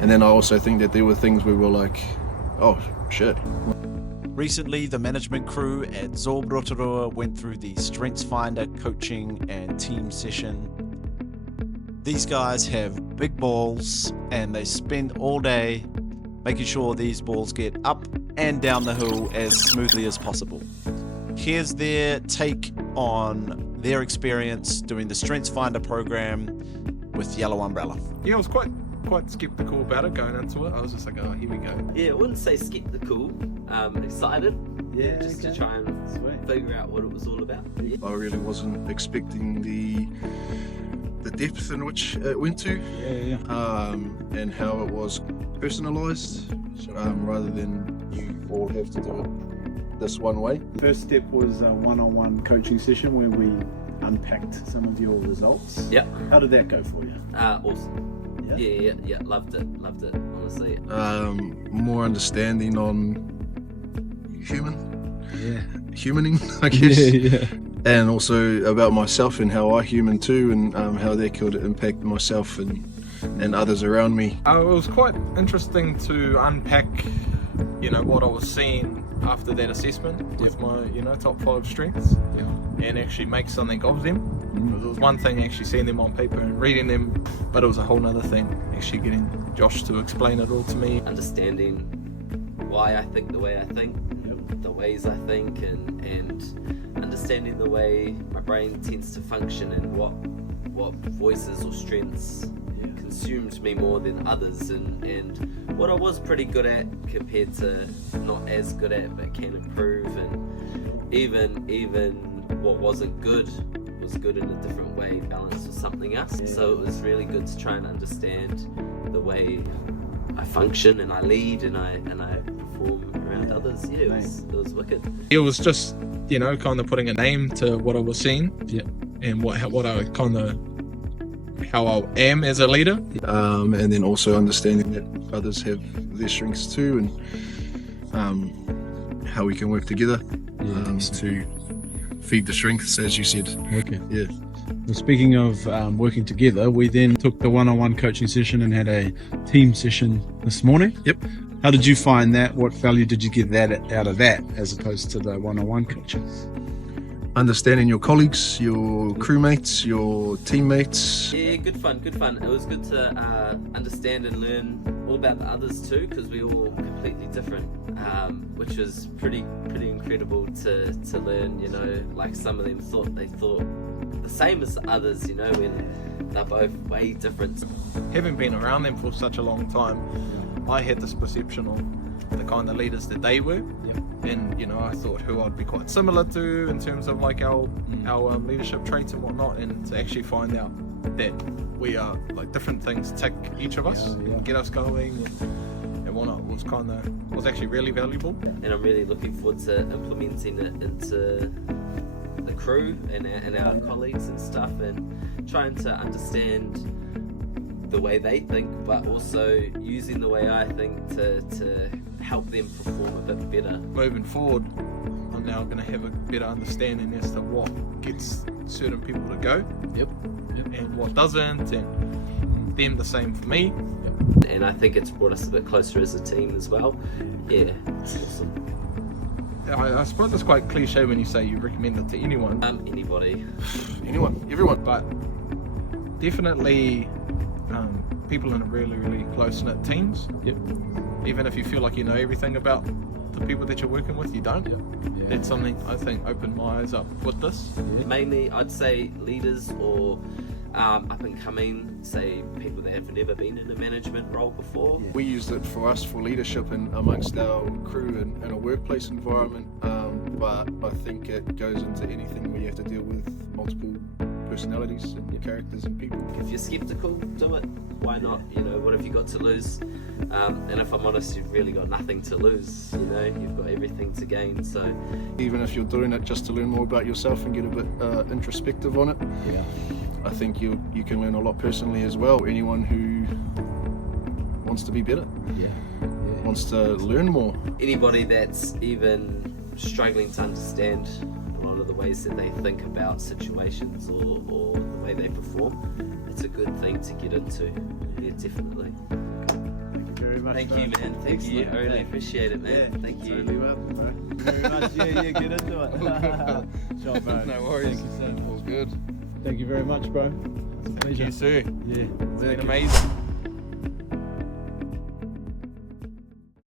And then I also think that there were things we were like, oh shit. Recently, the management crew at Zorb Rotorua went through the Strengthsfinder coaching and team session. These guys have big balls and they spend all day making sure these balls get up and down the hill as smoothly as possible. Here's their take on their experience doing the Strengthsfinder program with Yellow Umbrella. Yeah, I was quite skeptical about it going into it. I was just like, oh, here we go. Yeah, I wouldn't say skeptical, excited. Yeah, just to try and figure out what it was all about. Yeah. I really wasn't expecting the depth in which it went to, and how it was personalised, rather than you all have to do it this one way. First step was a one-on-one coaching session where we unpacked some of your results. Yeah. How did that go for you? Awesome. Yeah, loved it, honestly. More understanding on humaning, I guess. And also about myself and how I human too, and how that could impact myself and others around me. It was quite interesting to unpack, what I was seeing after that assessment with my, top 5 strengths, and actually make something of them. Because it was one thing actually seeing them on paper and reading them, but it was a whole other thing actually getting Josh to explain it all to me. Understanding why I think the way I think, the ways I think, and understanding the way my brain tends to function and what voices or strengths consumed me more than others, and what I was pretty good at compared to not as good at but can improve, and even what wasn't good was good in a different way, balanced with something else. So it was really good to try and understand the way I function and I lead and I perform around others. It was wicked. It was just, kind of putting a name to what I was seeing, and what I kind of, how I am as a leader. And then also understanding that others have their strengths too, and how we can work together to feed the strengths, as you said. Okay. Yeah. Well, speaking of working together, we then took the one-on-one coaching session and had a team session this morning. Yep. How did you find that? What value did you get out of that as opposed to the one-on-one coaching? Understanding your colleagues, your crewmates, your teammates. Yeah, good fun. It was good to understand and learn all about the others too, because we're all completely different, which was pretty incredible to learn. Like some of them thought the same as the others, when they're both way different. Having been around them for such a long time, I had this perception of the kind of leaders that they were. And I thought who I'd be quite similar to in terms of like our leadership traits and whatnot, and to actually find out that we are like different things tick each of us and get us going and whatnot was actually really valuable. And I'm really looking forward to implementing it into the crew and our colleagues and stuff, and trying to understand the way they think, but also using the way I think to help them perform a bit better. Moving forward, I'm now going to have a better understanding as to what gets certain people to go, and what doesn't, and them the same for me. And I think it's brought us a bit closer as a team as well. Yeah, it's awesome. I suppose it's quite cliche when you say you recommend it to anyone. Anybody. Anyone, everyone. But definitely people in really, really close-knit teams. Even if you feel like you know everything about the people that you're working with, you don't. That's something I think opened my eyes up with this. Mainly, I'd say leaders or up and coming, say people that have never been in a management role before. We used it for us for leadership and amongst our crew in a workplace environment, but I think it goes into anything where you have to deal with multiple personalities and characters and people. If you're skeptical, do it. Why not? What have you got to lose? And if I'm honest, you've really got nothing to lose. You've got everything to gain. So even if you're doing it just to learn more about yourself and get a bit introspective on it, I think you can learn a lot personally as well. Anyone who wants to be better, wants to learn more. Anybody that's even struggling to understand a lot of the ways that they think about situations or the way they perform, it's a good thing to get into. Yeah, definitely. much. Thank you, man. Thank you. I really appreciate it, man. Thank you. Really welcome, bro. Very much. Yeah, get into it. Sure, bro. No worries. Thank you so much. All good. Thank you very much, bro. It's a pleasure. You too. Yeah. It's been amazing.